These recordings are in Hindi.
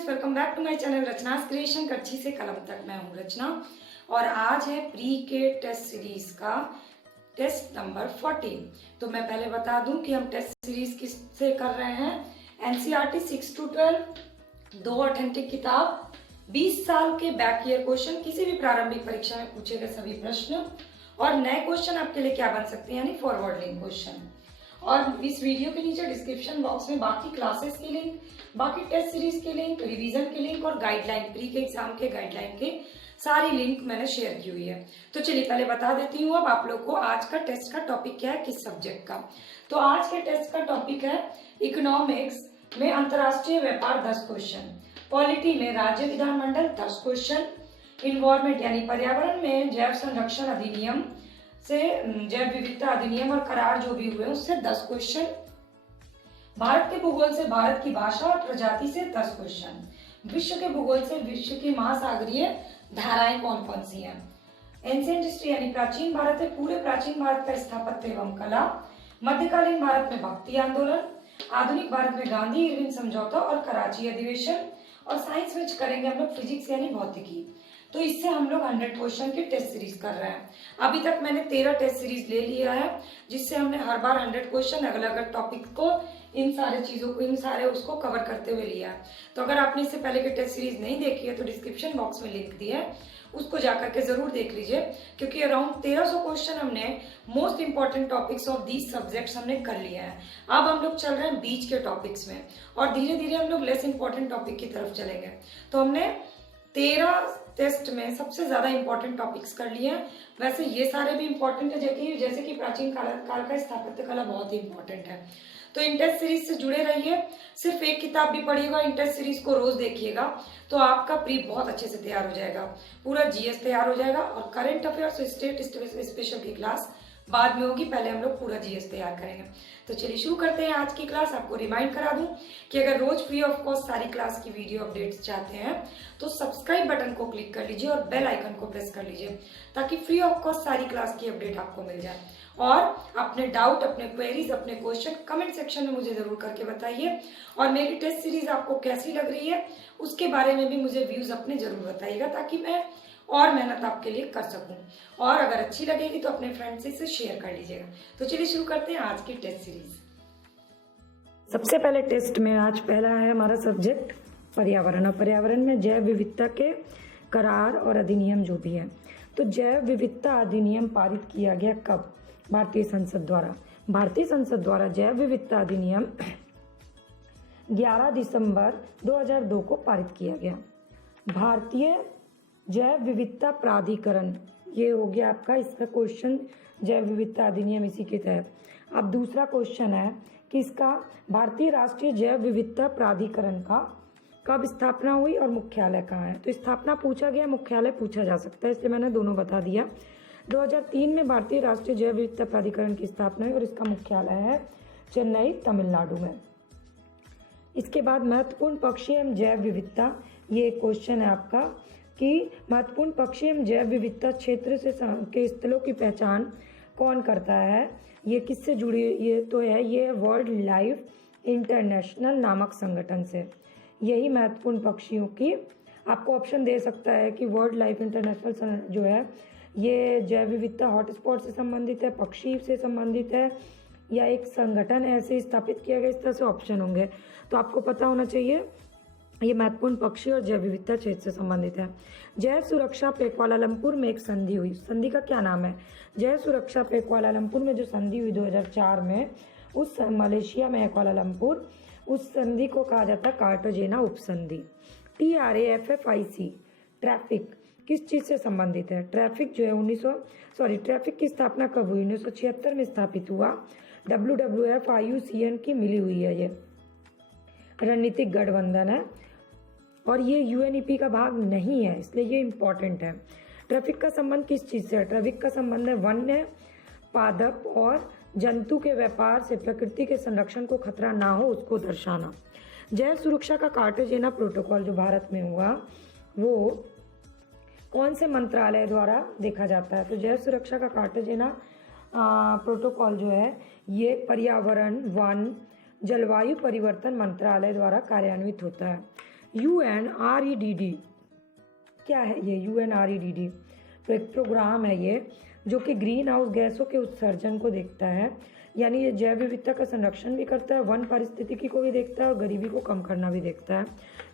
Friends, welcome back to my channel Rachna's creation. कच्ची से कलम तक मैं हूँ रचना और आज है प्री के टेस्ट सीरीज का टेस्ट नंबर 14। तो मैं पहले बता दूं कि हम टेस्ट सीरीज किससे कर रहे हैं। एनसीईआरटी 6 to 12, 2 ऑथेंटिक किताब, 20 साल के बैक ईयर क्वेश्चन, किसी भी प्रारंभिक परीक्षा में पूछे गए सभी प्रश्न और नए क्वेश्चन आपके लिए क्या बन सकते हैं, यानी फॉरवर्ड लिंक क्वेश्चन। और इस वीडियो के नीचे डिस्क्रिप्शन बॉक्स में बाकी क्लासेस की लिंक, बाकी टेस्ट सीरीज के लिंक, रिवीजन के लिंक और गाइडलाइन, प्री के एग्जाम के गाइडलाइन के सारी लिंक मैंने शेयर की हुई है। तो चलिए पहले बता देती हूँ अब आप लोग को आज का टेस्ट का टॉपिक क्या है, किस सब्जेक्ट का। तो आज के टेस्ट का टॉपिक है इकोनॉमिक्स में अंतरराष्ट्रीय व्यापार 10 क्वेश्चन, पॉलिटी में राज्य विधानमंडल 10 क्वेश्चन, इन्वायरमेंट यानी पर्यावरण में जैव संरक्षण अधिनियम से जैव विविधता अधिनियम और करार जो भी हुए उससे 10 क्वेश्चन, भारत के भूगोल से भारत की भाषा और प्रजाति से 10 क्वेश्चन, विश्व के भूगोल से विश्व की महासागरीय धाराएं कौन कौन सी हैं, एंशिएंट हिस्ट्री यानी प्राचीन भारत है, पूरे प्राचीन भारत का स्थापत्य एवं कला, मध्यकालीन भारत में भक्ति आंदोलन, आधुनिक भारत में गांधी इरविन समझौता और कराची अधिवेशन, और साइंस में करेंगे हम लोग फिजिक्स यानी भौतिकी। तो इससे हम लोग 100 क्वेश्चन की टेस्ट सीरीज कर रहे हैं। अभी तक मैंने 13 टेस्ट सीरीज ले लिया है, जिससे हमने हर बार 100 क्वेश्चन अलग अलग टॉपिक को, इन सारे चीजों को, इन सारे उसको कवर करते हुए लिया है। तो अगर आपने इससे पहले की टेस्ट सीरीज नहीं देखी है तो डिस्क्रिप्शन बॉक्स में लिंक दिया है, उसको जाकर के जरूर देख लीजिए, क्योंकि अराउंड 1300 क्वेश्चन हमने most important topics of these subjects हमने कर लिया है। अब हम लोग चल रहे हैं बीच के टॉपिक्स में और धीरे धीरे हम लोग लेस इंपॉर्टेंट टॉपिक की तरफ चलेंगे। तो हमने 13 टेस्ट में सबसे ज्यादा इंपॉर्टेंट टॉपिक्स कर लिए हैं। वैसे ये सारे भी इंपॉर्टेंट है, जैसे कि प्राचीन काल का स्थापत्य कला बहुत ही इंपॉर्टेंट है। तो इन टेस्ट सीरीज से जुड़े रहिए, सिर्फ एक किताब भी पढ़िएगा, इन टेस्ट सीरीज को रोज देखिएगा तो आपका प्री बहुत अच्छे से तैयार हो जाएगा, पूरा जीएस तैयार हो जाएगा। और करंट अफेयर्स स्टेट स्पेशल की क्लास बाद में होगी, पहले हम लोग पूरा जीएस तैयार करेंगे। तो चलिए शुरू करते हैं आज की क्लास। आपको रिमाइंड करा दूं कि अगर रोज फ्री ऑफ कॉस्ट सारी क्लास की वीडियो अपडेट्स चाहते हैं तो सब्सक्राइब बटन को क्लिक कर लीजिए और बेल आइकन को प्रेस कर लीजिए, ताकि फ्री ऑफ कॉस्ट सारी क्लास की अपडेट आपको मिल जाए। और अपने डाउट, अपने क्वेरीज, अपने क्वेश्चन कमेंट सेक्शन में मुझे जरूर करके बताइए। और मेरी टेस्ट सीरीज आपको कैसी लग रही है उसके बारे में भी मुझे व्यूज अपने जरूर बताइएगा, ताकि मैं और मेहनत आपके लिए कर सकूं। और अगर अच्छी लगेगी तो अपने फ्रेंड्स से इसे शेयर कर लीजिएगा। तो चलिए शुरू करते हैं आज की टेस्ट सीरीज। सबसे पहले टेस्ट में आज पहला है हमारा सब्जेक्ट पर्यावरण, और पर्यावरण में जैव विविधता के करार और अधिनियम जो भी है। तो जैव विविधता अधिनियम पारित किया गया कब? भारतीय संसद द्वारा। भारतीय संसद द्वारा जैव विविधता अधिनियम 11 दिसंबर 2002 को पारित किया गया। भारतीय जैव विविधता प्राधिकरण, ये हो गया आपका इसका क्वेश्चन, जैव विविधता अधिनियम इसी के तहत। अब दूसरा क्वेश्चन है कि इसका भारतीय राष्ट्रीय जैव विविधता प्राधिकरण का कब स्थापना हुई और मुख्यालय कहाँ है? तो स्थापना पूछा गया, मुख्यालय पूछा जा सकता है, इसलिए मैंने दोनों बता दिया। 2003 में भारतीय राष्ट्रीय जैव विविधता प्राधिकरण की स्थापना हुई और इसका मुख्यालय है चेन्नई, तमिलनाडु में। इसके बाद महत्वपूर्ण पक्षी एवं जैव विविधता, ये क्वेश्चन है आपका कि महत्वपूर्ण पक्षी एवं जैव विविधता क्षेत्र से के स्थलों की पहचान कौन करता है? ये किससे जुड़ी? ये तो है, ये वर्ल्ड लाइफ इंटरनेशनल नामक संगठन से। यही महत्वपूर्ण पक्षियों की आपको ऑप्शन दे सकता है कि वर्ल्ड लाइफ इंटरनेशनल जो है ये जैव विविधता हॉटस्पॉट से संबंधित है, पक्षी से संबंधित है, या एक संगठन ऐसे स्थापित किया गया, इस तरह से ऑप्शन होंगे। तो आपको पता होना चाहिए ये महत्वपूर्ण पक्षी और जैव विविधता क्षेत्र से संबंधित है। जैव सुरक्षा पे कुआलालंपुर में एक संधि हुई, संधि का क्या नाम है? जैव सुरक्षा पे कुआलालंपुर में जो संधि हुई 2004 में, उस मलेशिया में है कुआलालंपुर, उस संधि को कहा जाता है कार्टाजेना उपसंधि। TRAFFIC, ट्रैफिक किस चीज से संबंधित है? ट्रैफिक जो है ट्रैफिक की स्थापना कब हुई? 1976 में स्थापित हुआ। WWF IUCN की मिली हुई है, ये रणनीतिक गठबंधन है और ये UNEP का भाग नहीं है, इसलिए ये इंपॉर्टेंट है। ट्रैफिक का संबंध किस चीज से है? ट्रैफिक का संबंध है वन्य, पादप और जंतु के व्यापार से प्रकृति के संरक्षण को खतरा ना हो उसको दर्शाना। जैव सुरक्षा का कार्टाजेना प्रोटोकॉल जो भारत में हुआ वो कौन से मंत्रालय द्वारा देखा जाता है? तो जैव सुरक्षा का कार्टाजेना प्रोटोकॉल जो है ये पर्यावरण, वन, जलवायु परिवर्तन मंत्रालय द्वारा कार्यान्वित होता है। UNREDD क्या है ये UNREDD? तो एक प्रोग्राम है ये जो कि ग्रीन हाउस गैसों के उत्सर्जन को देखता है, यानी ये जैव विविधता का संरक्षण भी करता है, वन पारिस्थितिकी को भी देखता है और गरीबी को कम करना भी देखता है।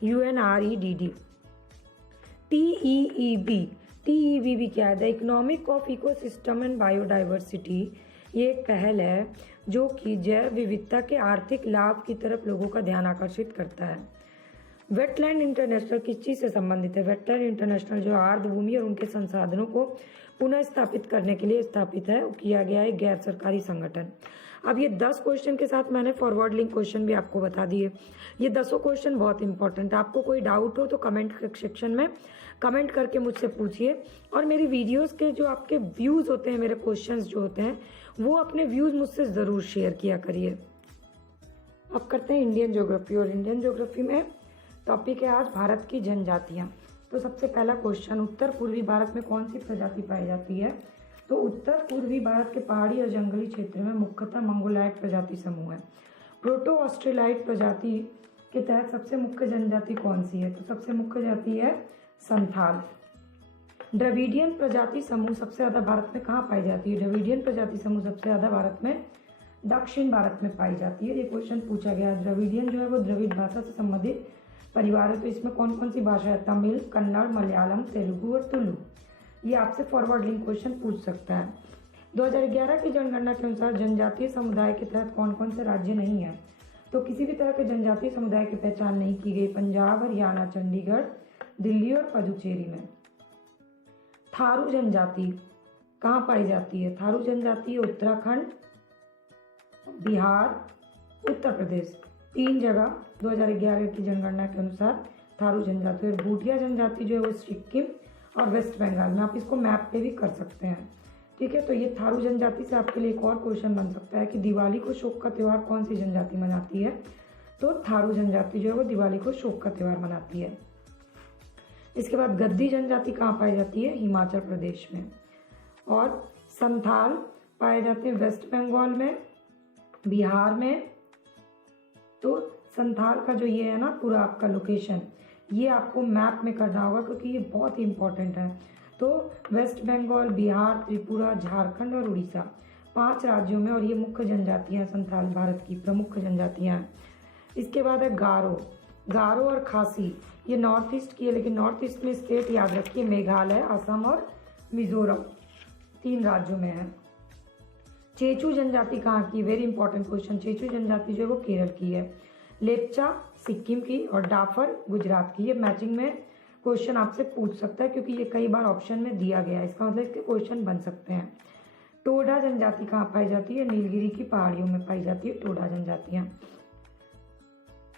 UNREDD। TEEB क्या है? The economic of ecosystem and biodiversity. ये एक पहल है जो कि जैव विविधता के आर्थिक लाभ की तरफ लोगों का ध्यान आकर्षित करता है। वेटलैंड इंटरनेशनल किस चीज़ से संबंधित है? वेटलैंड इंटरनेशनल जो आर्द्र भूमि और उनके संसाधनों को पुनः स्थापित करने के लिए स्थापित है, किया गया है गैर सरकारी संगठन। अब ये 10 क्वेश्चन के साथ मैंने फॉरवर्ड लिंक क्वेश्चन भी आपको बता दिए। ये 10 क्वेश्चन बहुत इंपॉर्टेंट है। आपको कोई डाउट हो तो कमेंट सेक्शन में कमेंट करके मुझसे पूछिए, और मेरी वीडियोस के जो आपके व्यूज़ होते हैं, मेरे क्वेश्चंस जो होते हैं, वो अपने व्यूज़ मुझसे ज़रूर शेयर किया करिए। अब करते हैं इंडियन ज्योग्राफी, और इंडियन ज्योग्राफी में टॉपिक है आज भारत की जनजातियाँ। तो सबसे पहला क्वेश्चन, उत्तर पूर्वी भारत में कौन सी प्रजाति पाई जाती है? तो उत्तर पूर्वी भारत के पहाड़ी और जंगली क्षेत्र में मुख्यतः मंगोलाइट प्रजाति समूह है। प्रोटो ऑस्ट्रेलाइट प्रजाति के तहत सबसे मुख्य जनजाति कौन सी है? तो सबसे मुख्य जाति है संथाल। द्रविडियन प्रजाति समूह सबसे ज्यादा भारत में कहाँ पाई जाती है? द्रविडियन प्रजाति समूह सबसे ज्यादा भारत में दक्षिण भारत में पाई जाती है। ये क्वेश्चन पूछा गया। द्रविडियन जो है वो द्रविड़ भाषा से संबंधित परिवार है। तो इसमें कौन कौन सी भाषा है? तमिल, कन्नड़, मलयालम, तेलुगु और तुलु। ये आपसे फॉरवर्ड लिंक क्वेश्चन पूछ सकता है। 2011 की जनगणना के अनुसार जनजातीय समुदाय के तहत कौन कौन से राज्य नहीं है? तो किसी भी तरह के जनजातीय समुदाय की पहचान नहीं की गई। पंजाब, हरियाणा, चंडीगढ़, दिल्ली और पुडुचेरी में। थारू जनजाति कहाँ पाई जाती है? थारू जनजाति उत्तराखंड, बिहार, उत्तर प्रदेश, 3 जगह 2011 की जनगणना के अनुसार थारू जनजाति। और भूटिया जनजाति जो है वो सिक्किम और वेस्ट बंगाल में। आप इसको मैप पे भी कर सकते हैं, ठीक है। तो ये थारू जनजाति से आपके लिए एक और क्वेश्चन बन सकता है कि दिवाली को शोक का त्यौहार कौन सी जनजाति मनाती है? तो थारू जनजाति जो है वो दिवाली को शोक का त्यौहार मनाती है। इसके बाद गद्दी जनजाति कहाँ पाई जाती है? हिमाचल प्रदेश में। और संथाल पाए जाते हैं वेस्ट बंगाल में, बिहार में। तो संथाल का जो ये है ना पूरा आपका लोकेशन, ये आपको मैप में करना होगा क्योंकि ये बहुत ही इंपॉर्टेंट है। तो वेस्ट बंगाल, बिहार, त्रिपुरा, झारखंड और उड़ीसा, 5 राज्यों में। और ये मुख्य जनजातियाँ संथाल भारत की प्रमुख जनजातियाँ हैं। इसके बाद है गारो और खासी, ये नॉर्थ ईस्ट की है, लेकिन नॉर्थ ईस्ट में स्टेट याद रखिए मेघालय, असम और मिजोरम, 3 राज्यों में है। चेचू जनजाति कहाँ की? Very important question. चेचू जनजाति जो है वो केरल की है। लेप्चा सिक्किम की और डाफर गुजरात की। ये मैचिंग में क्वेश्चन आपसे पूछ सकता है क्योंकि ये कई बार ऑप्शन में दिया गया है, इसका मतलब इसके क्वेश्चन बन सकते हैं। टोडा जनजाति कहाँ पाई जाती है? नीलगिरी की पहाड़ियों में पाई जाती है टोडा जनजातियाँ।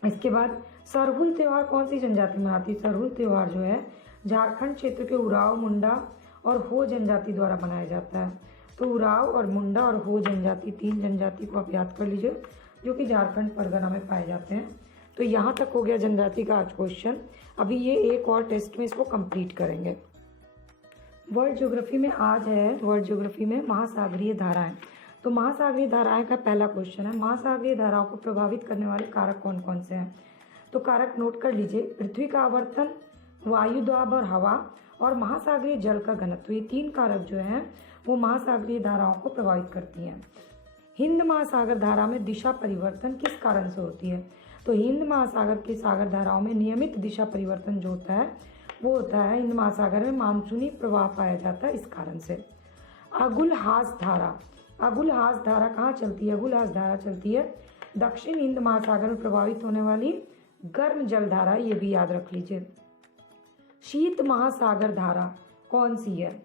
इसके बाद सरहुल त्योहार कौन सी जनजाति मनाती है? सरहुल त्योहार जो है झारखंड क्षेत्र के उराव, मुंडा और हो जनजाति द्वारा मनाया जाता है। तो उराव और मुंडा और हो जनजाति, 3 जनजाति को आप याद कर लीजिए जो कि झारखंड परगना में पाए जाते हैं। तो यहाँ तक हो गया जनजाति का आज क्वेश्चन। अभी ये एक और टेस्ट में इसको कंप्लीट करेंगे। वर्ल्ड ज्योग्राफी में आज है, वर्ल्ड ज्योग्राफी में महासागरीय धाराएं। तो महासागरीय धाराएं का पहला क्वेश्चन है, महासागरीय धाराओं को प्रभावित करने वाले कारक कौन कौन से हैं? तो कारक नोट कर लीजिए, पृथ्वी का आवर्तन, वायु दाब और हवा, और महासागरीय जल का घनत्व। ये 3 कारक जो हैं वो महासागरीय धाराओं को प्रभावित करती हैं। हिंद महासागर धारा में दिशा परिवर्तन किस कारण से होती है? तो हिंद महासागर की सागर धाराओं में नियमित दिशा परिवर्तन जो होता है वो होता है हिंद महासागर में मानसूनी प्रवाह पाया जाता है, इस कारण से। अगुलहास धारा, अगुलहास धारा कहाँ चलती है? अगुलहास धारा चलती है दक्षिण हिंद महासागर में प्रभावित होने वाली गर्म जल धारा, ये भी याद रख लीजिए। शीत महासागर धारा कौन सी है?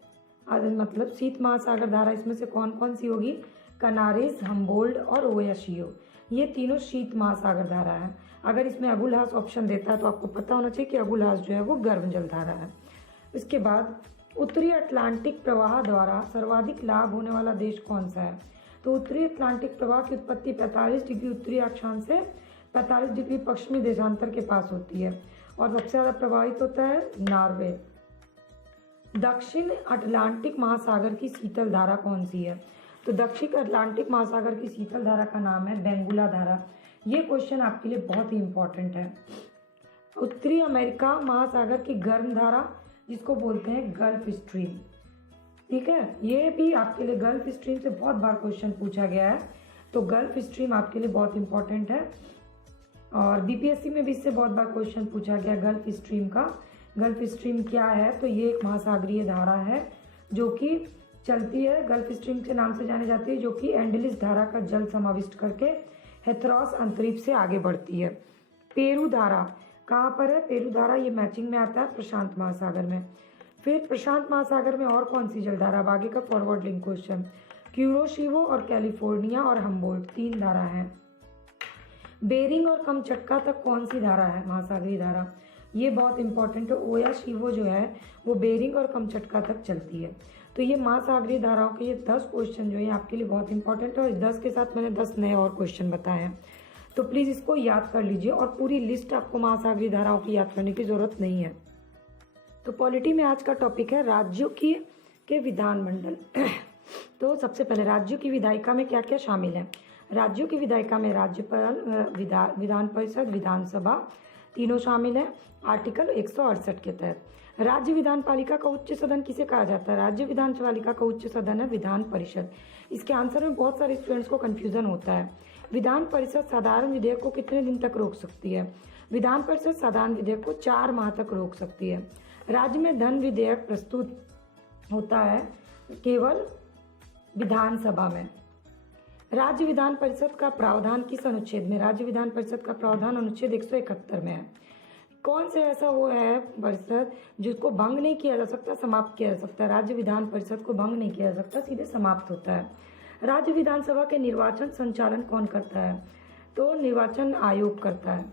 मतलब शीत महासागर धारा इसमें से कौन कौन सी होगी? कनारेस, हम्बोल्ड और ओयाशियो, ये तीनों शीत महासागर धारा है। अगर इसमें अगुलहास ऑप्शन देता है तो आपको पता होना चाहिए कि अगुलहास जो है वो गर्म जल धारा है। इसके बाद उत्तरी अटलांटिक प्रवाह द्वारा सर्वाधिक लाभ होने वाला देश कौन सा है? तो उत्तरी अटलांटिक प्रवाह की उत्पत्ति 45 डिग्री उत्तरी अक्षांश से 45 डिग्री पश्चिमी देशांतर के पास होती है और सबसे ज़्यादा प्रभावित होता है नॉर्वे। दक्षिण अटलांटिक महासागर की शीतल धारा कौन सी है? तो दक्षिण अटलांटिक महासागर की शीतल धारा का नाम है बेंगुला धारा। ये क्वेश्चन आपके लिए बहुत ही इंपॉर्टेंट है। उत्तरी अमेरिका महासागर की गर्म धारा जिसको बोलते हैं गल्फ स्ट्रीम। ठीक है, ये भी आपके लिए गल्फ स्ट्रीम से बहुत बार क्वेश्चन पूछा गया है, तो गल्फ स्ट्रीम आपके लिए बहुत इंपॉर्टेंट है। और बीपीएससी में भी इससे बहुत बार क्वेश्चन पूछा गया गल्फ स्ट्रीम का। गल्फ स्ट्रीम क्या है, तो ये एक महासागरीय धारा है जो कि चलती है, गल्फ स्ट्रीम के नाम से जानी जाती है, जो कि एंडलिस धारा का जल समाविष्ट करके हैथरॉस अंतरिक्ष से आगे बढ़ती है। पेरू धारा कहाँ पर है? पेरू धारा ये मैचिंग में आता है प्रशांत महासागर में। फिर प्रशांत महासागर में और कौन सी जलधारा? अब आगे का फॉरवर्ड लिंक क्वेश्चन। क्यूरोशिवो और कैलिफोर्निया और हम्बोल्ट 3 धारा है। बेरिंग और कमचटका तक कौन सी धारा है? महासागरीय धारा। ये बहुत इंपॉर्टेंट है। ओयाशिवो जो है वो बेरिंग और कमचटका तक चलती है। तो ये महासागरीय धाराओं के ये 10 क्वेश्चन जो है आपके लिए बहुत इंपॉर्टेंट है, और इस 10 के साथ मैंने 10 नए और क्वेश्चन बताए हैं, तो प्लीज़ इसको याद कर लीजिए। और पूरी लिस्ट आपको महासागरीय धाराओं की याद करने की जरूरत नहीं है। तो पॉलिटी में आज का टॉपिक है राज्यों के विधानमंडल। तो सबसे पहले राज्यों की विधायिका में क्या क्या शामिल है? राज्यों की विधायिका में राज्यपाल, विधान परिषद, विधानसभा तीनों शामिल है आर्टिकल 168 के तहत। राज्य विधानपालिका का उच्च सदन किसे कहा जाता है? राज्य विधानपालिका का उच्च सदन है विधान परिषद। इसके आंसर में बहुत सारे स्टूडेंट्स को कंफ्यूजन होता है। विधान परिषद साधारण विधेयक को कितने दिन तक रोक सकती है? विधान परिषद साधारण विधेयक को 4 माह तक रोक सकती है। राज्य में धन विधेयक प्रस्तुत होता है केवल विधानसभा में। राज्य विधान परिषद का प्रावधान किस अनुच्छेद में? राज्य विधान परिषद का प्रावधान अनुच्छेद 171 में है। कौन से ऐसा वो है परिषद जिसको भंग नहीं किया जा सकता, समाप्त किया जा सकता है? राज्य विधान परिषद को भंग नहीं किया जा सकता, सीधे समाप्त होता है। राज्य विधानसभा के निर्वाचन संचालन कौन करता है? तो निर्वाचन आयोग करता है।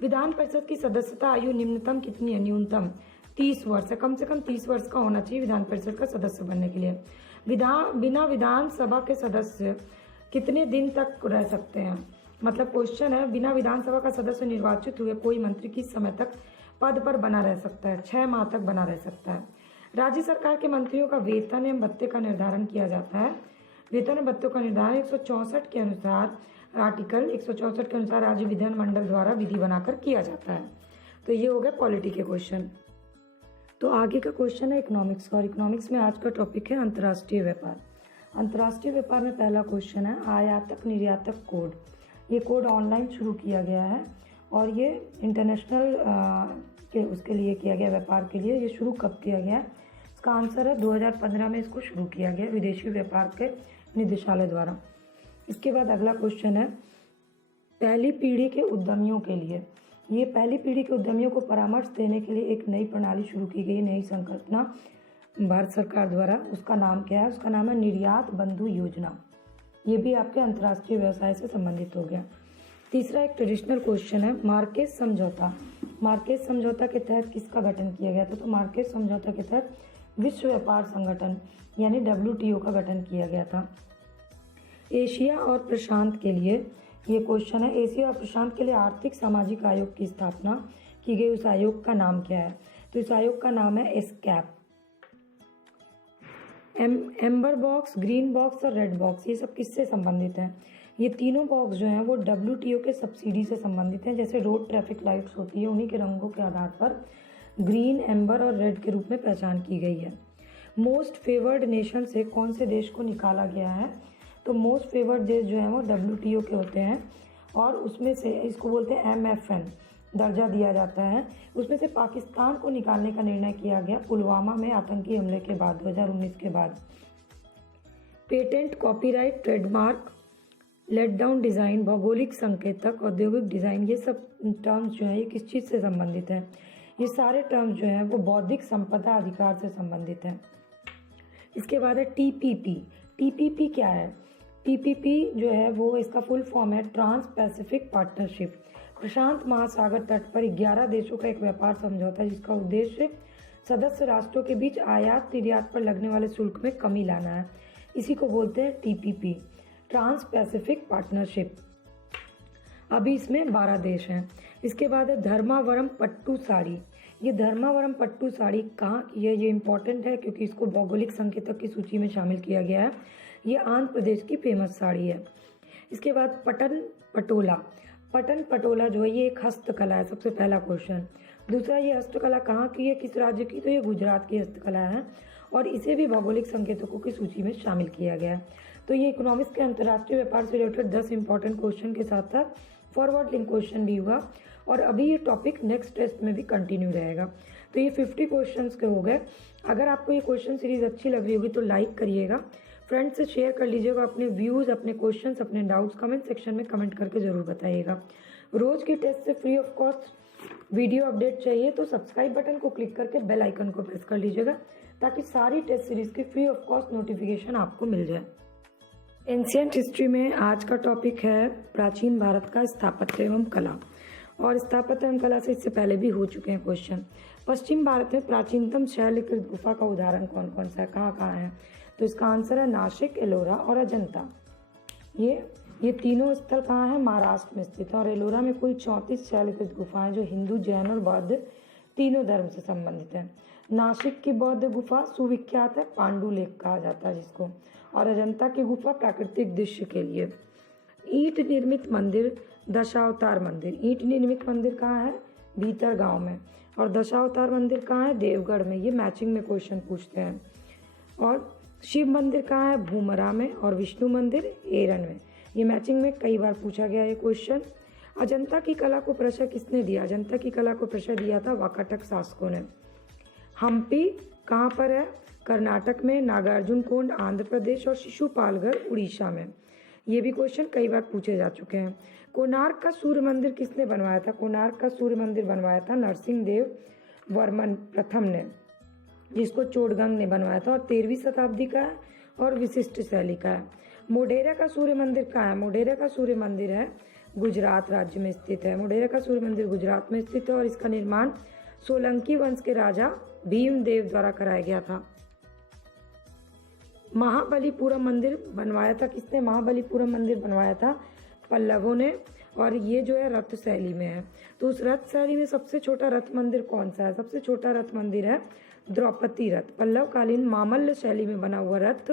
विधान परिषद की सदस्यता आयु निम्नतम कितनी है? न्यूनतम 30 वर्ष है। कम से कम 30 वर्ष का होना चाहिए विधान परिषद का सदस्य बनने के लिए। बिना विधानसभा के सदस्य कितने दिन तक रह सकते हैं? मतलब क्वेश्चन है, बिना विधानसभा का सदस्य निर्वाचित हुए कोई मंत्री किस समय तक पद पर बना रह सकता है? 6 माह तक बना रह सकता है। राज्य सरकार के मंत्रियों का वेतन एवं भत्ते का निर्धारण किया जाता है। वेतन एवं भत्तों का निर्धारण 164 के अनुसार, आर्टिकल 164 के अनुसार राज्य विधानमंडल द्वारा विधि बनाकर किया जाता है। तो ये हो गया पॉलिटी के क्वेश्चन। तो आगे का क्वेश्चन है इकोनॉमिक्स का, और इकोनॉमिक्स में आज का टॉपिक है अंतर्राष्ट्रीय व्यापार। अंतर्राष्ट्रीय व्यापार में पहला क्वेश्चन है आयातक निर्यातक कोड। ये कोड ऑनलाइन शुरू किया गया है और ये इंटरनेशनल के उसके लिए किया गया, व्यापार के लिए। ये शुरू कब किया गया? इसका आंसर है 2015 में इसको शुरू किया गया विदेशी व्यापार के निदेशालय द्वारा। इसके बाद अगला क्वेश्चन है पहली पीढ़ी के उद्यमियों के लिए। ये पहली पीढ़ी के उद्यमियों को परामर्श देने के लिए एक नई प्रणाली शुरू की गई, नई संकल्पना भारत सरकार द्वारा। उसका नाम क्या है? उसका नाम है निर्यात बंधु योजना। ये भी आपके अंतर्राष्ट्रीय व्यवसाय से संबंधित हो गया। तीसरा एक ट्रेडिशनल क्वेश्चन है मार्केस समझौता। मार्केस समझौता के तहत किसका गठन किया गया था? तो मार्केस समझौता के तहत विश्व व्यापार संगठन यानी WTO का गठन किया गया था। एशिया और प्रशांत के लिए ये क्वेश्चन है, एशिया और प्रशांत के लिए आर्थिक सामाजिक आयोग की स्थापना की गई, उस आयोग का नाम क्या है? तो इस आयोग का नाम है एस्कैप। एम्बर बॉक्स, ग्रीन बॉक्स और रेड बॉक्स, ये सब किससे संबंधित हैं? ये तीनों बॉक्स जो हैं वो WTO के सब्सिडी से संबंधित हैं। जैसे रोड ट्रैफिक लाइट्स होती है, उन्हीं के रंगों के आधार पर ग्रीन, एम्बर और रेड के रूप में पहचान की गई है। मोस्ट फेवर्ड नेशन से कौन से देश को निकाला गया है? तो मोस्ट फेवर्ड देश जो है वो WTO के होते हैं, और उसमें से इसको बोलते हैं MFN दर्जा दिया जाता है। उसमें से पाकिस्तान को निकालने का निर्णय किया गया पुलवामा में आतंकी हमले के बाद, 2019 के बाद। Patent, copyright, trademark, let down design, भौगोलिक संकेतक, औद्योगिक डिज़ाइन, ये सब टर्म्स जो है ये किस चीज़ से संबंधित हैं? ये सारे टर्म्स जो हैं वो बौद्धिक संपदा अधिकार से संबंधित हैं। इसके बाद है TPP। TPP क्या है? TPP जो है वो इसका फुल फॉर्म है ट्रांस पैसिफिक पार्टनरशिप। प्रशांत महासागर तट पर 11 देशों का एक व्यापार समझौता है जिसका उद्देश्य सदस्य राष्ट्रों के बीच आयात निर्यात पर लगने वाले शुल्क में कमी लाना है। इसी को बोलते हैं TPP, ट्रांस पैसिफिक पार्टनरशिप। अभी इसमें 12 देश हैं। इसके बाद है धर्मावरम पट्टू साड़ी। ये धर्मावरम पट्टू साड़ी कहाँ की है? ये इंपॉर्टेंट है क्योंकि इसको भौगोलिक संकेतक की सूची में शामिल किया गया है। ये आंध्र प्रदेश की फेमस साड़ी है। इसके बाद पटन पटोला। पटन पटोला जो है ये एक हस्तकला है। सबसे पहला क्वेश्चन, दूसरा, ये हस्तकला कहाँ की है, किस राज्य की, तो ये गुजरात की हस्तकला है और इसे भी भौगोलिक संकेतकों की सूची में शामिल किया गया है। तो ये इकोनॉमिक्स के अंतर्राष्ट्रीय व्यापार से रिलेटेड 10 इंपॉर्टेंट क्वेश्चन के साथ साथ फॉरवर्ड लिंक क्वेश्चन भी हुआ और अभी ये टॉपिक नेक्स्ट टेस्ट में भी कंटिन्यू रहेगा। तो ये 50 क्वेश्चंस के हो गए। अगर आपको ये क्वेश्चन सीरीज अच्छी लग रही होगी तो लाइक करिएगा, फ्रेंड्स से शेयर कर लीजिएगा, अपने व्यूज़, अपने क्वेश्चंस, अपने डाउट्स कमेंट सेक्शन में कमेंट करके ज़रूर बताइएगा। रोज़ की टेस्ट से free of cost video update चाहिए तो सब्सक्राइब बटन को क्लिक करके बेल आइकन को प्रेस कर लीजिएगा ताकि सारी टेस्ट सीरीज की फ्री ऑफ कॉस्ट नोटिफिकेशन आपको मिल जाए। एंशिएंट हिस्ट्री में आज का टॉपिक है प्राचीन भारत का स्थापत्य एवं कला, और स्थापत्य एवं कला से इससे पहले भी हो चुके हैं क्वेश्चन। पश्चिम भारत में प्राचीनतम शैलकृत गुफा का उदाहरण कौन कौन सा है, कहाँ कहाँ है, तो इसका आंसर है नासिक, एलोरा और अजंता। ये तीनों स्थल कहाँ है, महाराष्ट्र में स्थित है। और एलोरा में कुल 34 शैलकृत गुफाएं जो हिंदू, जैन और बौद्ध तीनों धर्म से संबंधित है। नासिक की बौद्ध गुफा सुविख्यात है, पांडु लेक कहा जाता है जिसको, और अजंता की गुफा प्राकृतिक दृश्य के लिए। ईंट निर्मित मंदिर, दशावतार मंदिर। ईंट निर्मित मंदिर कहाँ है, भीतर गांव में, और दशावतार मंदिर कहाँ है, देवगढ़ में। ये मैचिंग में क्वेश्चन पूछते हैं। और शिव मंदिर कहाँ है, भूमरा में, और विष्णु मंदिर एरन में। ये मैचिंग में कई बार पूछा गया ये क्वेश्चन। अजंता की कला को प्रश्रय किसने दिया, अजंता की कला को प्रश्रय दिया था वाकाटक शासकों ने। हम्पी कहाँ पर है, कर्नाटक में, नागार्जुन कोंड आंध्र प्रदेश और शिशुपालगढ़ उड़ीसा में। ये भी क्वेश्चन कई बार पूछे जा चुके हैं। कोणार्क का सूर्य मंदिर किसने बनवाया था, कोणार्क का सूर्य मंदिर बनवाया था नरसिंह देव वर्मन प्रथम ने, जिसको चोडगंग ने बनवाया था, और 13वीं शताब्दी का है और विशिष्ट शैली का है। मोढेरा का सूर्य मंदिर कहाँ है, मोढेरा का सूर्य मंदिर है गुजरात राज्य में स्थित है। मोढेरा का सूर्य मंदिर गुजरात में स्थित है और इसका निर्माण सोलंकी वंश के राजा भीमदेव द्वारा कराया गया था। महाबलीपुरम मंदिर बनवाया था किसने, महाबलीपुरम मंदिर बनवाया था पल्लवों ने, और ये जो है रथ शैली में है। तो उस रथ शैली में सबसे छोटा रथ मंदिर कौन सा है, सबसे छोटा रथ मंदिर है द्रौपदी रथ। पल्लव कालीन मामल्य शैली में बना हुआ रथ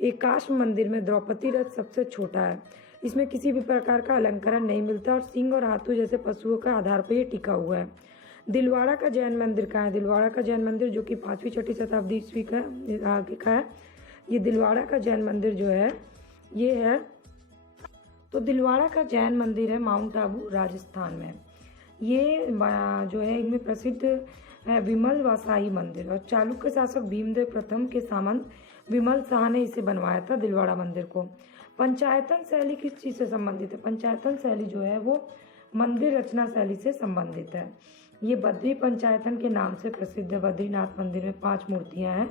एकाश मंदिर में द्रौपदी रथ सबसे छोटा है। इसमें किसी भी प्रकार का अलंकरण नहीं मिलता और सिंह और हाथों जैसे पशुओं का आधार पर यह टिका हुआ है। दिलवाड़ा का जैन मंदिर कहाँ है, दिलवाड़ा का जैन मंदिर जो कि 5वीं-6वीं शताब्दी ईस्वी का आगे का है। ये दिलवाड़ा का जैन मंदिर जो है ये है, तो दिलवाड़ा का जैन मंदिर है माउंट आबू राजस्थान में। ये जो है इनमें प्रसिद्ध है विमल वासाई मंदिर, और चालुक्य शासक भीमदेव प्रथम के सामंत विमल शाह ने इसे बनवाया था दिलवाड़ा मंदिर को। पंचायतन शैली किस चीज़ से संबंधित है, पंचायतन शैली जो है वो मंदिर रचना शैली से संबंधित है। ये बद्री पंचायतन के नाम से प्रसिद्ध है। बद्रीनाथ मंदिर में 5 मूर्तियां हैं,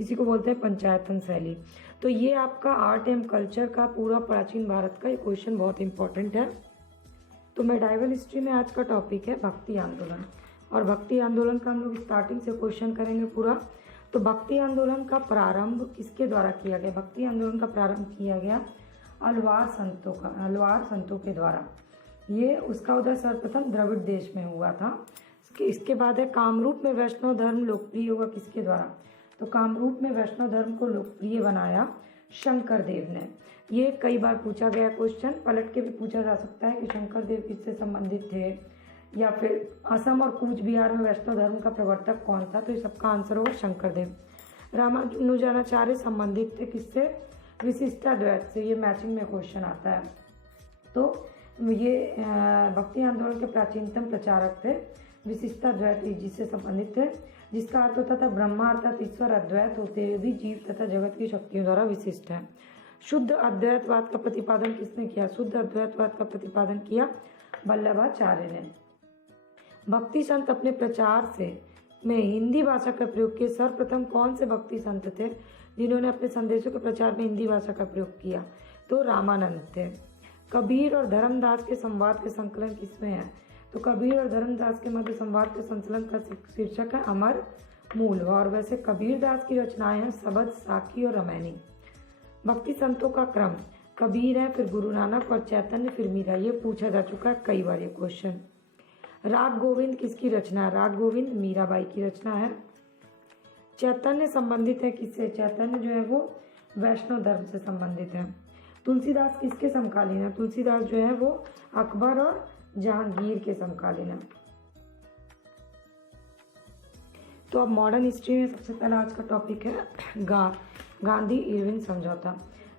इसी को बोलते हैं पंचायतन शैली। तो ये आपका आर्ट एंड कल्चर का पूरा प्राचीन भारत का ये क्वेश्चन बहुत इंपॉर्टेंट है। तो मेडाइवल हिस्ट्री में आज का टॉपिक है भक्ति आंदोलन, और भक्ति आंदोलन का हम लोग स्टार्टिंग से क्वेश्चन करेंगे पूरा। तो भक्ति आंदोलन का प्रारंभ किसके द्वारा किया गया, भक्ति आंदोलन का प्रारंभ किया गया अलवार संतों के द्वारा। ये उसका उदय सर्वप्रथम द्रविड़ देश में हुआ था। इसके बाद है कामरूप में वैष्णव धर्म लोकप्रिय हुआ किसके द्वारा, तो कामरूप में वैष्णव धर्म को लोकप्रिय बनाया शंकर देव ने। ये कई बार पूछा गया क्वेश्चन, पलट के भी पूछा जा सकता है कि शंकर देव किससे संबंधित थे, या फिर असम और कूच बिहार में वैष्णव धर्म का प्रवर्तक कौन था, तो ये सबका आंसर होगा शंकर देव। रामानुजाचार्य संबंधित थे किससे, विशिष्टाद्वैत से। ये मैचिंग में क्वेश्चन आता है। तो ये भक्ति आंदोलन के प्राचीनतम प्रचारक थे विशिष्टाद्वैत जिससे संबंधित थे, जिसका अर्थ होता था ब्रह्मा अर्थात ईश्वर अद्वैत होते हुए भी जीव तथा जगत की शक्तियों द्वारा विशिष्ट है। शुद्ध अद्वैतवाद का प्रतिपादन किसने किया, शुद्ध अद्वैतवाद का प्रतिपादन किया वल्लभाचार्य ने। भक्ति संत अपने प्रचार में हिंदी भाषा का प्रयोग किया। सर्वप्रथम कौन से भक्ति संत थे जिन्होंने अपने संदेशों के प्रचार में हिंदी भाषा का प्रयोग किया, तो रामानंद थे। कबीर और धर्मदास के संवाद के संकलन किसमें है, तो कबीर और धर्मदास के मध्य संवाद के संकलन का शीर्षक है अमर मूल। और वैसे कबीर दास की रचनाएं हैं सबद, साखी और रामायणी। भक्ति संतों का क्रम, कबीर है, फिर गुरु नानक और चैतन्य, फिर मीरा। ये पूछा जा चुका है कई बार ये क्वेश्चन। राग गोविंद किसकी रचना है, राग गोविंद मीराबाई की रचना है। चैतन्य संबंधित है किससे, चैतन्य जो है वो वैष्णव धर्म से संबंधित है। तुलसीदास किसके समकालीन है, तुलसीदास जो है वो अकबर और जहांगीर के समकालीन है। तो अब मॉडर्न हिस्ट्री में सबसे पहला आज का टॉपिक है गांधी इरविन समझौता।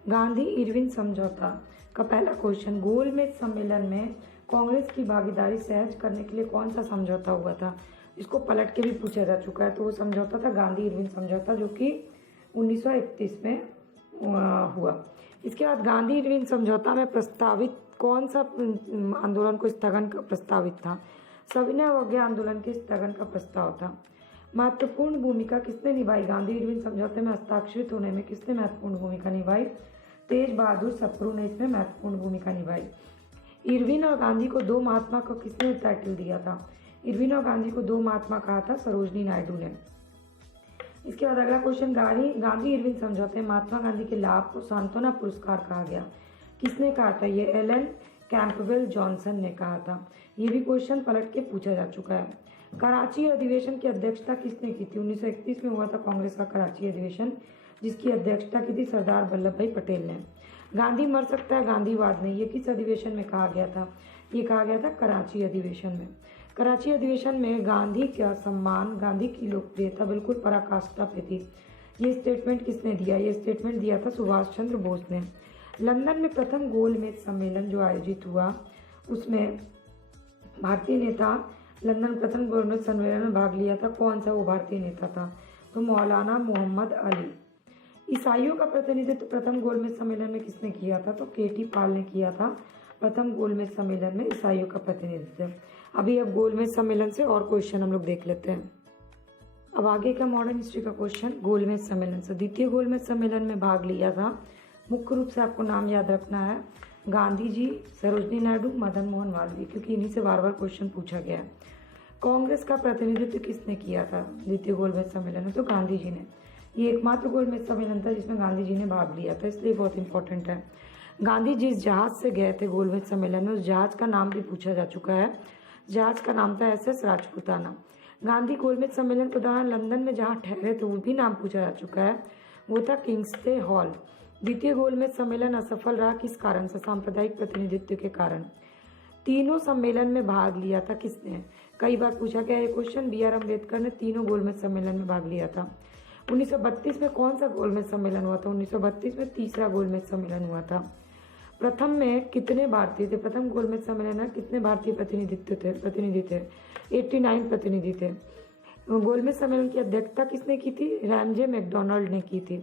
गांधी इरविन समझौता का पहला क्वेश्चन, गोलमेज सम्मेलन में कांग्रेस की भागीदारी सहज करने के लिए कौन सा समझौता हुआ था? इसको पलट के भी पूछा जा चुका है। तो वो समझौता था गांधी इरविन समझौता, जो कि 1931 में हुआ। इसके बाद गांधी इरविन समझौता में प्रस्तावित कौन सा आंदोलन को स्थगन का प्रस्तावित था? सविनय अवज्ञा आंदोलन के स्थगन का प्रस्ताव था। महत्वपूर्ण भूमिका किसने निभाई? गांधी इरविन समझौते में हस्ताक्षरित होने में किसने महत्वपूर्ण भूमिका निभाई? तेज बहादुर सप्रू ने इसमें महत्वपूर्ण भूमिका निभाई। इरविन और गांधी को दो महात्मा को किसने टाइटल दिया था? इरविन और गांधी को दो महात्मा कहा था सरोजनी नायडू ने। इसके बाद अगला क्वेश्चन, गांधी इरविन समझौते में महात्मा गांधी के लाभ को सांत्वना पुरस्कार कहा गया। किसने कहा था? ये एलन कैंपबेल जॉनसन ने कहा था। ये भी क्वेश्चन पलट के पूछा जा चुका है। कराची अधिवेशन की अध्यक्षता किसने की थी? 1931 में हुआ था कांग्रेस का कराची अधिवेशन, जिसकी अध्यक्षता की थी सरदार वल्लभ भाई पटेल ने। गांधी मर सकता है गांधीवाद नहीं, ये किस अधिवेशन में कहा गया था? ये कहा गया था कराची अधिवेशन में। कराची अधिवेशन में गांधी का सम्मान, गांधी की लोकप्रियता बिल्कुल पराकाष्ठा पे थी। ये स्टेटमेंट किसने दिया? ये स्टेटमेंट दिया था सुभाष चंद्र बोस ने। लंदन में प्रथम गोलमेज सम्मेलन जो आयोजित हुआ, उसमें भारतीय नेता लंदन प्रथम गोलमेज सम्मेलन में भाग लिया था। कौन सा वो भारतीय नेता था? तो मौलाना मोहम्मद अली। ईसाइयों का प्रतिनिधित्व प्रथम गोलमेज सम्मेलन में किसने किया था? तो केटी पाल ने किया था प्रथम गोलमेज सम्मेलन में ईसाइयों का प्रतिनिधित्व। अभी अब गोलमेज सम्मेलन से और क्वेश्चन हम लोग देख लेते हैं। अब आगे का मॉडर्न हिस्ट्री का क्वेश्चन, गोलमेज सम्मेलन से। द्वितीय गोलमेज सम्मेलन में भाग लिया था, मुख्य रूप से आपको नाम याद रखना है, गांधी जी, सरोजनी नायडू, मदन मोहन मालवीय, क्योंकि इन्हीं से बार बार क्वेश्चन पूछा गया है। कांग्रेस का प्रतिनिधित्व किसने किया था द्वितीय गोलमेज सम्मेलन में? तो गांधी जी ने। ये एकमात्र गोलमेज सम्मेलन था जिसमें गांधी जी ने भाग लिया था, इसलिए बहुत इंपॉर्टेंट है। गांधी जिस जहाज से गए थे गोलमेज सम्मेलन में, उस जहाज का नाम भी पूछा जा चुका है। जहाज का नाम था SS राजपूताना। गांधी गोलमेज सम्मेलन के दौरान लंदन में जहाँ ठहरे थे, वो भी नाम पूछा जा चुका है, वो था किंग्सले हॉल। द्वितीय गोलमेज सम्मेलन असफल रहा, किस कारण से? सांप्रदायिक प्रतिनिधित्व के कारण। तीनों सम्मेलन में भाग लिया था किसने? कई बार पूछा गया ये क्वेश्चन। BR अम्बेडकर ने तीनों गोलमेज सम्मेलन में भाग लिया था। 1932 में कौन सा गोलमेज सम्मेलन हुआ था? 1932 में तीसरा गोलमेज सम्मेलन हुआ था। प्रथम में कितने भारतीय थे? प्रथम गोलमेज सम्मेलन में कितने भारतीय प्रतिनिधि थे? 89 प्रतिनिधि थे। गोलमेज सम्मेलन की अध्यक्षता किसने की थी? रैमजे मैकडोनाल्ड ने की थी।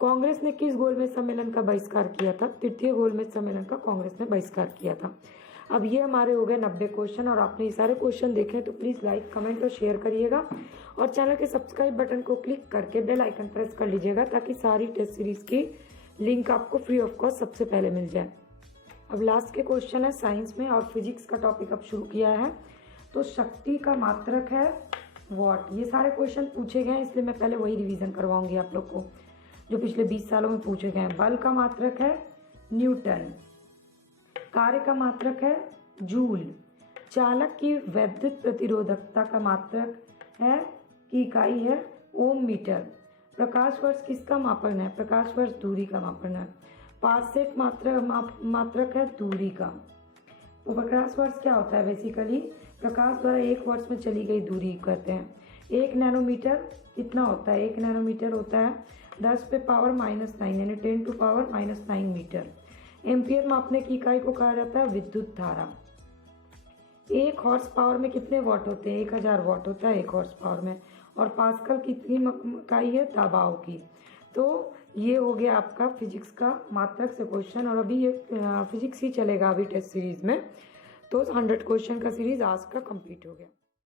कांग्रेस ने किस गोलमेज सम्मेलन का बहिष्कार किया था? तृतीय गोलमेज सम्मेलन का कांग्रेस ने बहिष्कार किया था। अब ये हमारे हो गए 90 क्वेश्चन, और आपने ये सारे क्वेश्चन देखे तो प्लीज़ लाइक, कमेंट और शेयर करिएगा, और चैनल के सब्सक्राइब बटन को क्लिक करके बेल आइकन प्रेस कर लीजिएगा, ताकि सारी टेस्ट सीरीज की लिंक आपको फ्री ऑफ कॉस्ट सबसे पहले मिल जाए। अब लास्ट के क्वेश्चन है साइंस में, और फिजिक्स का टॉपिक अब शुरू किया है। तो शक्ति का मात्रक है वॉट। ये सारे क्वेश्चन पूछे गए हैं, इसलिए मैं पहले वही रिवीजन करवाऊंगी आप लोग को जो पिछले 20 सालों में पूछे गए हैं। बल का मात्रक है न्यूटन। कार्य का मात्रक है जूल। चालक की वैद्युत प्रतिरोधकता का मात्रक है की इकाई है ओम मीटर। प्रकाश वर्ष किसका मापन है? प्रकाश वर्ष दूरी का मापन है। पारसेक मात्रक है दूरी का। तो प्रकाश वर्ष क्या होता है? बेसिकली प्रकाश द्वारा एक वर्ष में चली गई दूरी कहते हैं। 1 नैनोमीटर कितना होता है? 1 नैनोमीटर होता है 10⁻⁻⁹ यानी 10⁻⁻⁹ मीटर। एम्पियर मापने की इकाई को कहा जाता है विद्युत धारा। 1 हॉर्स पावर में कितने वॉट होते हैं? 1000 वॉट होता है 1 हॉर्स पावर में। और पास्कल कितनी इकाई है दबाव की? तो ये हो गया आपका फिजिक्स का मात्रक से क्वेश्चन, और अभी ये फिजिक्स ही चलेगा अभी टेस्ट सीरीज में। तो 100 क्वेश्चन का सीरीज आज का कंप्लीट हो गया।